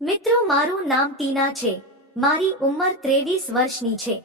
મિત્રો, મારું નામ ટીના છે. મારી ઉંમર 23 વર્ષની છે.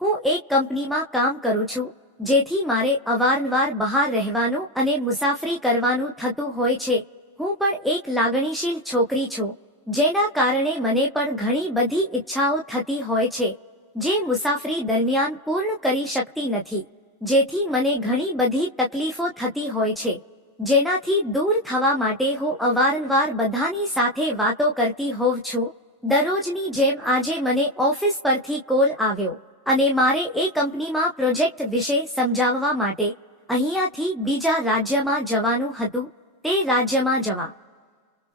હું એક કંપનીમાં કામ કરું છું, જેથી મારે અવારનવાર બહાર રહેવાનું અને મુસાફરી કરવાનું થતું હોય છે. હું પણ એક લાગણીશીલ છોકરી છું, જેના કારણે મને પણ ઘણી બધી ઈચ્છાઓ થતી હોય છે, જે મુસાફરી દરમિયાન પૂર્ણ કરી શકતી નથી, જેથી મને ઘણી બધી તકલીફો થતી હોય છે. જેનાથી દૂર થવા માટે હું અવારનવાર બધાની સાથે વાતો કરતી હોઉં છું. દરરોજની જેમ આજે મને ઓફિસ પરથી કોલ આવ્યો અને મારે એ કંપનીમાં પ્રોજેક્ટ વિશે સમજાવવા માટે અહીંયાથી બીજા રાજ્યમાં જવાનું હતું. તે રાજ્યમાં જવા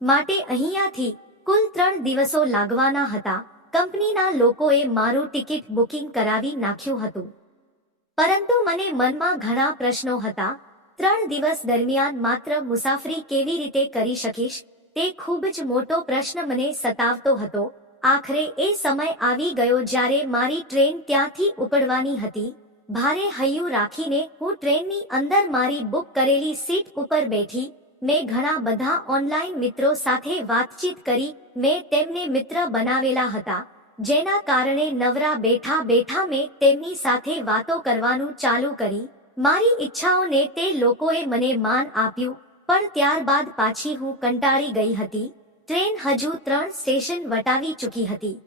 માટે અહીંયાથી કુલ 3 દિવસો લાગવાના હતા. કંપનીના લોકોએ મારું ટિકિટ બુકિંગ કરાવી નાખ્યું હતું, પરંતુ મને મનમાં ઘણા પ્રશ્નો હતા. 3 દિવસ દરમિયાન માત્ર મુસાફરી કેવી રીતે કરી શકીશ, તે ખૂબ જ મોટો પ્રશ્ન મને સતાવતો હતો. આખરે એ સમય આવી ગયો જ્યારે મારી ટ્રેન ત્યાંથી ઉપડવાની હતી. ભારે હૈયું રાખીને હું ટ્રેનની અંદર મારી બુક કરેલી સીટ ઉપર બેઠી. મેં ઘણા બધા ઓનલાઈન મિત્રો સાથે વાતચીત કરી. મેં તેમને મિત્ર બનાવેલા હતા, જેના કારણે નવરા બેઠા બેઠા મેં તેમની સાથે વાતો કરવાનું ચાલુ કરી. મારી ઈચ્છાઓને તે લોકોએ મને માન આપ્યું, પણ ત્યારબાદ પાછી હું કંટાળી ગઈ હતી. ટ્રેન હજુ 3 સ્ટેશન વટાવી ચૂકી હતી.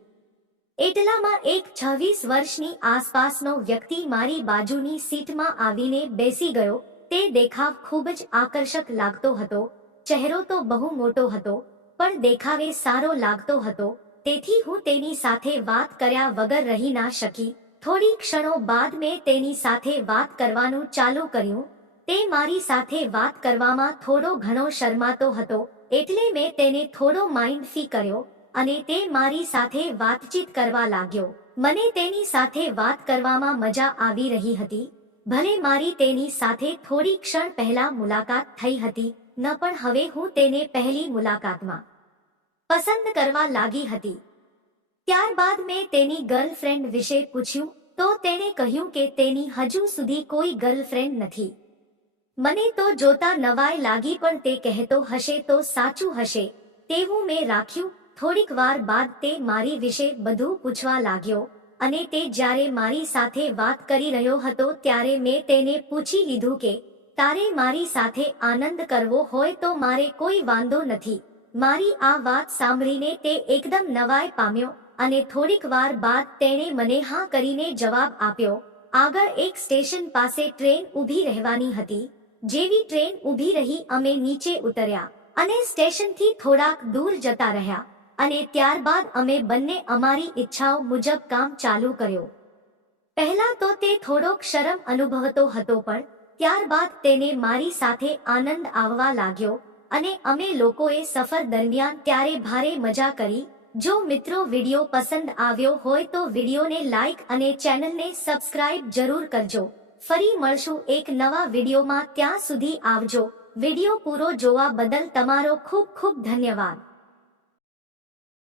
એટલામાં એક 26 વર્ષની આસપાસનો વ્યક્તિ મારી બાજુની સીટમાં આવીને બેસી ગયો. તે દેખાવ ખૂબ જ આકર્ષક લાગતો હતો. ચહેરો તો બહુ મોટો હતો, પણ દેખાવે સારો લાગતો હતો. તેથી હું તેની સાથે વાત કર્યા વગર રહી ના શકી. થોડી ક્ષણો બાદ મેં તેની સાથે વાત કરવાનું ચાલુ કર્યું. તે મારી સાથે વાત કરવામાં થોડો ઘણો શરમાતો હતો, એટલે મેં તેને થોડો માઇન્ડ ફી કર્યો અને તે મારી સાથે વાતચીત કરવા લાગ્યો. મને તેની સાથે વાત કરવામાં મજા આવી રહી હતી. ભલે મારી તેની સાથે થોડી ક્ષણ પહેલા મુલાકાત થઈ હતી, ન પણ હવે હું તેને પહેલી મુલાકાતમાં પસંદ કરવા લાગી હતી. ત્યારબાદ મેં તેની ગર્લફ્રેન્ડ વિશે પૂછ્યું, તો તેણે કહ્યું કે તેની હજુ સુધી કોઈ ગર્લફ્રેન્ડ નથી. મને તો જોતા નવાઈ લાગી, પણ તે કહેતો હશે તો સાચું હશે તેવું મેં રાખ્યું. થોડીક વાર બાદ તે મારી વિશે બધું પૂછવા લાગ્યો અને તે જ્યારે મારી સાથે વાત કરી રહ્યો હતો ત્યારે મેં તેને પૂછી લીધું કે તારે મારી સાથે આનંદ કરવો હોય તો મારે કોઈ વાંધો નથી. મારી આ વાત સાંભળીને તે એકદમ નવાઈ પામ્યો અને થોડીક વાર બાદ તેણે મને હા કરીને જવાબ આપ્યો. આગળ એક સ્ટેશન પાસે ટ્રેન ઊભી રહેવાની હતી. જેવી ટ્રેન ઊભી રહી, અમે નીચે ઉતર્યા અને સ્ટેશનથી થોડાક દૂર જતા રહ્યા અને ત્યારબાદ અમે બંને અમારી ઈચ્છાઓ મુજબ કામ ચાલુ કર્યો. પહેલા તો તે થોડોક શરમ અનુભવતો હતો, પણ ત્યારબાદ તેને મારી સાથે આનંદ આવવા લાગ્યો અને અમે લોકોએ સફર દરમિયાન ત્યારે ભારે મજા કરી. જો મિત્રો, વિડિયો પસંદ આવ્યો હોય તો વિડિયોને લાઈક અને ચેનલને સબસ્ક્રાઇબ જરૂર કરજો. ફરી મળશું એક નવા વિડિયોમાં. ત્યાં સુધી આવજો. વિડિયો પૂરો જોવા બદલ તમારો ખૂબ ખૂબ ધન્યવાદ.